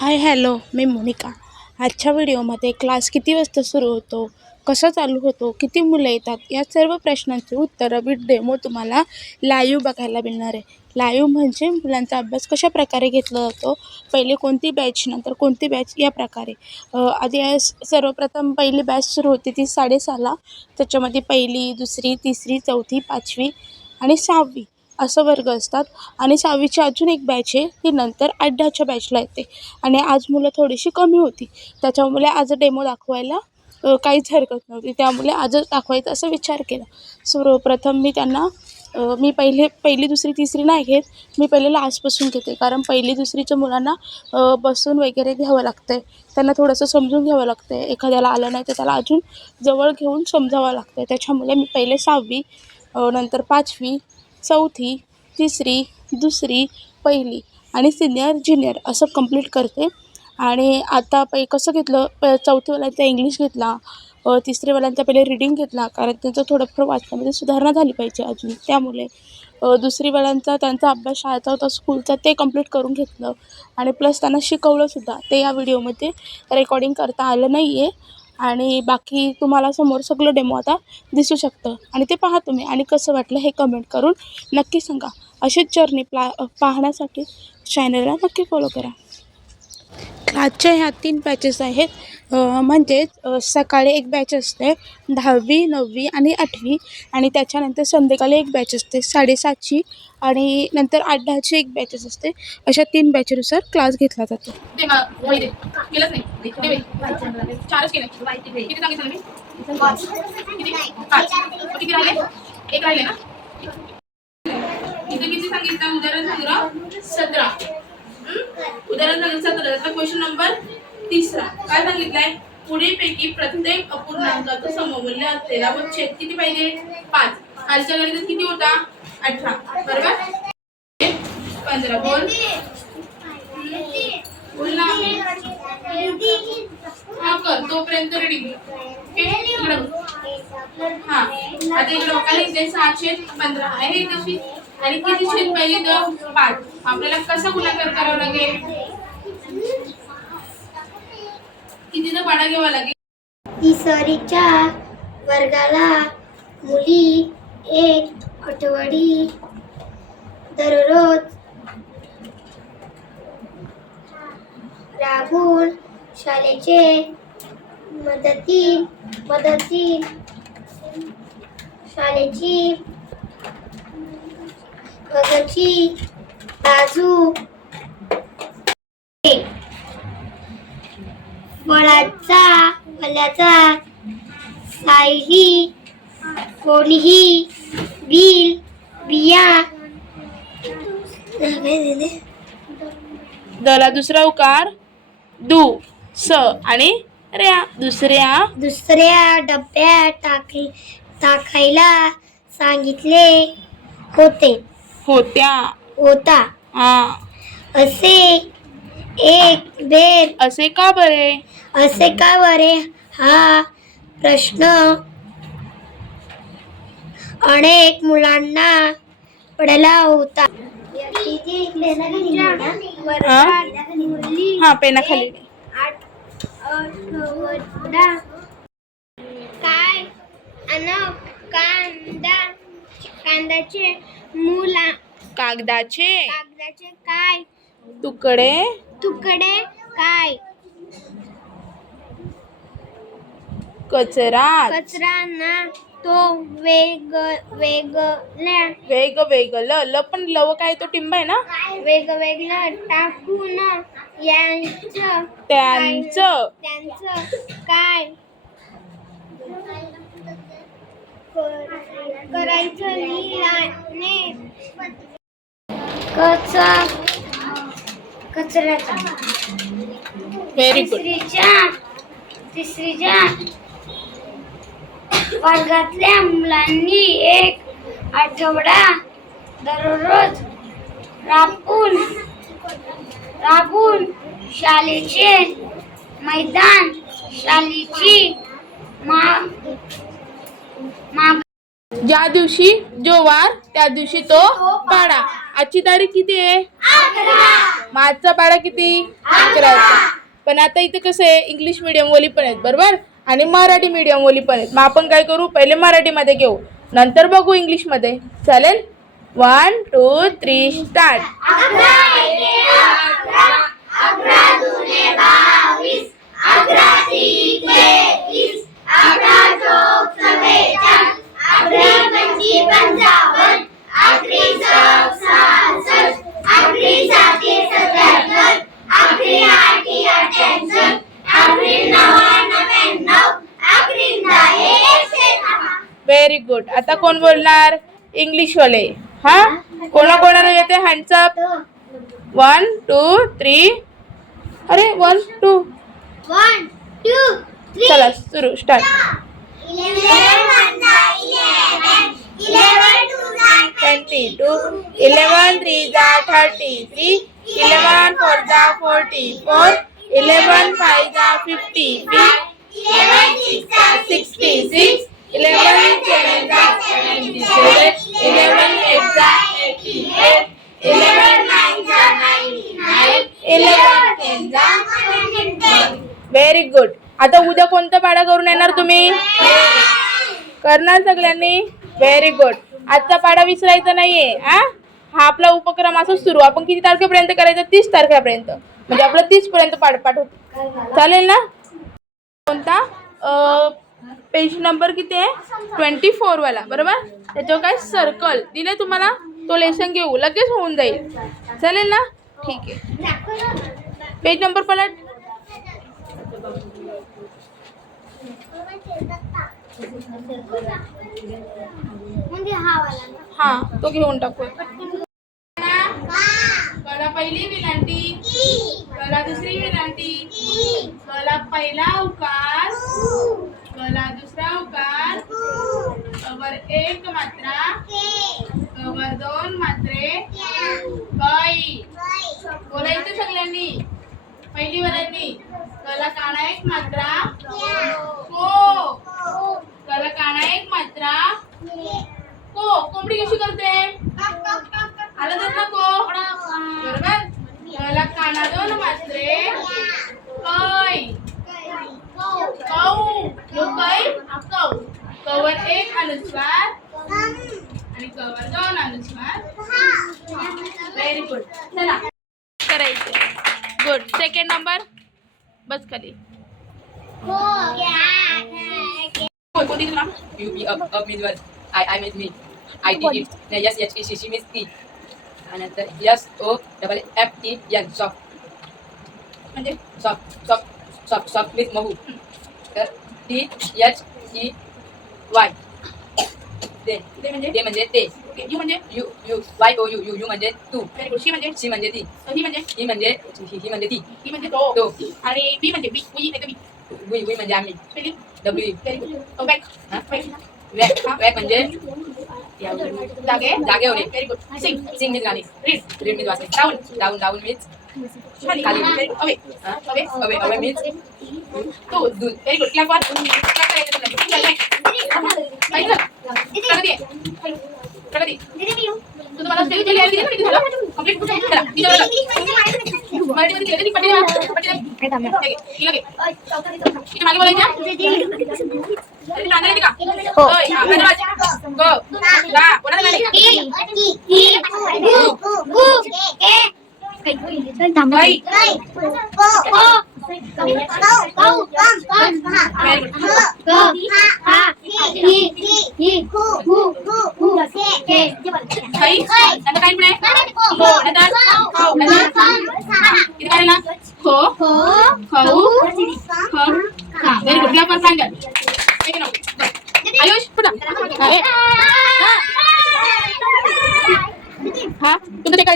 Hi hello मी मोनिका. आजच्या व्हिडिओमध्ये class किती वाजता सुरू होतो कसा चालू होतो किती मुलं येतात या सर्व प्रश्नांची उत्तरं विथ डेमो तुम्हाला लाईव्ह बघायला मिळणार आहे. लाईव्ह म्हणजे मुलांचा अभ्यास कशा प्रकारे घेतला जातो पहिले कोणती बॅच नंतर कोणती बॅच या प्रकारे. आधी सर्वप्रथम पहिली बॅच सुरू होती ती साडेसहाला त्याच्यामध्ये पहिली दुसरी तिसरी चौथी पाचवी आणि सहावी. असं वर्ग असतात. आणि सहावीची अजून एक बॅच आहे. ती नंतर अड्ड्याच्या बॅचला येते. आणि आज मुलं थोडीशी कमी होती. त्याच्यामुळे आज डेमो दाखवायला काहीच हरकत नव्हती. त्यामुळे आजच दाखवायचा असा विचार केला. सर्वप्रथम मी त्यांना मी पहिले पहिली दुसरी तिसरी नाही घेत. मी पहिले लास्टपासून घेते. कारण पहिली दुसरीच्या मुलांना बसून वगैरे घ्यावं लागतं आहे त्यांना थोडंसं समजून घ्यावं लागतं आहे एखाद्याला आलं नाही तर त्याला अजून जवळ घेऊन समजावं लागतं आहे त्याच्यामुळे मी पहिले सहावी नंतर पाचवी चौथी तिसरी दुसरी पहिली आणि सिनियर ज्युनियर असं कंप्लीट करते. आणि आता पै कसं घेतलं प चौथीवाल्यांचा इंग्लिश घेतला तिसरीवाल्यांचा पहिले रिडिंग घेतला कारण त्यांचं थोडंफार वाचण्यामध्ये म्हणजे सुधारणा झाली पाहिजे अजून. त्यामुळे दुसरीवाल्यांचा त्यांचा अभ्यास शाळेचा होता स्कूलचा ते कंप्लीट करून घेतलं. आणि प्लस त्यांना शिकवलंसुद्धा ते या व्हिडिओमध्ये रेकॉर्डिंग करता आलं नाही आहे आणि बाकी तुम्हाला समोर सगळं डेमो आता दिसू शकतं. आणि ते पहा तुम्ही आणि कसं वाटलं हे कमेंट करून नक्की सांगा. अशीच जर्नी प्ला पाहण्यासाठी चॅनलला नक्की फॉलो करा. क्लासच्या ह्या तीन बॅचेस आहेत. म्हणजेच सकाळी एक बॅच असते दहावी नववी आणि आठवी. आणि त्याच्यानंतर संध्याकाळी एक बॅच असते साडेसातची आणि नंतर आठ दहाची एक बॅचेस असते. अशा तीन बॅचेनुसार क्लास घेतला जातो. एक राहिले ना? किती सांगितलं? उदाहरण सतरा. उदाहरण संग्रह क्वेश्चन नंबर तिसरा. काय सांगितलंय? पुढीलपैकी प्रत्येक अपूर्णांकाचं सममूल्य असलेला व छेद किती पाहिजे? पाच. कालच्या गणितात किती होता? अठरा. बरोबर? पंधरा. बोल. बोल ना. हा कर. तोपर्यंत रेडी हा. आता इकडे बघा. इथे सहाशे पंधरा. आहे तशी आणि किती छेद पाहिजे तर पाच. आपल्याला कसा गुणाकार करावा लागेल? कितीचा पाडा घ्यावा लागेल? तिसरीच्या वर्गाला मुली एक आठवडी दररोज राबून शाळेचे मदती मदती शाळेची गगची बाजू. वळाचा वल्याचा सायली कोणीही बिल बिया. दला दुसरा उकार. दु स आणि ऱ्या. दुसऱ्या. दुसऱ्या डब्यात टाक टाकायला सांगितले होते. होत्या. होता. हा. असे एक बेर असे का बरे? असे का बरे? हा प्रश्न अनेक मुलांना पडला होता. हा? पेनाखाली. आठवडा काय? अन कांदा कांद्याचे मुला कागदाचे? कागदाचे काय? तुकडे? तुकडे काय? कचरा? कचरा ना तो वेग वेगळ्या वेग वेग ल ल पण लव काय तो टिंब आहे ना? वेगवेगळं टाकून यांचं त्यांचं. त्यांचं काय? करायचं कचा कचऱ्याचा. व्हेरी गुड तिसरीच्या तिसरीच्या वर्गातल्या मुलांनी एक आठवडा दररोज राबून राबून शाळेचे मैदान शाळेची मा ज्या दिवशी जो वार त्या दिवशी तो पाडा. आजची तारीख किती आहे? मग आजचा पाडा किती? अकराचा. पण आता इथे कसं आहे इंग्लिश मिडियम वाली पण आहेत बरोबर? आणि मराठी मिडियम वाली पण आहेत. मग आपण काय करू? पहिले मराठीमध्ये घेऊ. नंतर बघू इंग्लिशमध्ये चालेल? One two three start very good आता कोण बोलणार? इंग्लिशवाले हा? कोणाकोणाला येते? Hands up one two three अरे वन टू two, three. चला सुरू. Start. Twenty two eleven three जा थर्टी थ्री इलेवन फोर जा फोर्टी फोर इलेवन फाईव्ह जा fifty are sixty six eleven seven seventy-seven. Eleven eleven eighty-eight. Eleven eight eleven nine जा ninety nine eleven ten very good आता उद्या कोणता पाडा करून येणार तुम्ही करणार सगळ्यांनी व्हेरी गुड आजचा पाडा विसरायचा नाहीये हा हा आपला उपक्रम असा सुरू आपण किती तारखेपर्यंत करायचा तीस तारखेपर्यंत म्हणजे आपलं तीस पर्यंत पाठ पाठवतो चालेल ना कोणता पेज नंबर किती आहे? ट्वेंटी वाला, बरोबर? त्याच्यावर काय सर्कल दिले तुम्हाला? तो लेसन घेऊ. लगेच होऊन जाईल. ना? ठीक आहे. पेज नंबर पलट. हा. हा तो कला दुसरी पहिला उकार कला दुसरा उकार कवर एक मात्रा. कवर दोन मात्रे. कई बोलायचं सगळ्यांनी? पहिली वरांनी. कला काना एक मात्रा. को. कला काना एक मात्रा. को. कोंबडी कशी करते? आलं तर नको. बरोबर? कला काना दोन मात्रे. कई कौ यो कै हा कौ कवर एक अनुस्वार आणि कवर दोन अनुस्वार व्हेरी गुड चला करायचे गुड सेकंड नंबर बस खाली कोणती तुला U up up means what? I I means me. I T it. Then yes E she she means tea. आणि नंतर S O double F T N soft म्हणजे soft soft soft soft means Mhow तर T H E Y. ते म्हणजे? ते म्हणजे ते. You म्हणजे? You you Y O U you you म्हणजे तू. शी म्हणजे? शी म्हणजे ती. ही म्हणजे? ही म्हणजे ही म्हणजे ती. ही म्हणजे तो. तो. आणि बी म्हणजे बी वी नाही बी वी म्हणजे आम्ही. डब्ल्यू? बॅक वॅक वॅक म्हणजे? जागे जागे होणे सिंग सिंग मीन्स गाणे. रीड रीड मीन्स वाचणे डाऊन डाऊन डाऊन मीन्स खाली. अवे हा? अवे अवे अवे मीन्स तो दूध व्हेरी गुड क्लॅप वर क्लॅप करायचं तुला प्रगती. प्रगती तू तुम्हाला स्टेज केली आहे किती झालं कंप्लीट करा तिच्यावर मराठीमध्ये केलं ती पट्टी द्या. पट्टी द्या. लगे. किती मागे बोलायचं हा. गो गा कोणाला नाही बाई बाई आता काय पुढे हो नंतर हो नंतर किती काय ना खो खाऊ ख खा व्हेरी गुड क्लॅप वर सांगा ठीक आहे ना आयुष पुढं हा तुमचं ते काय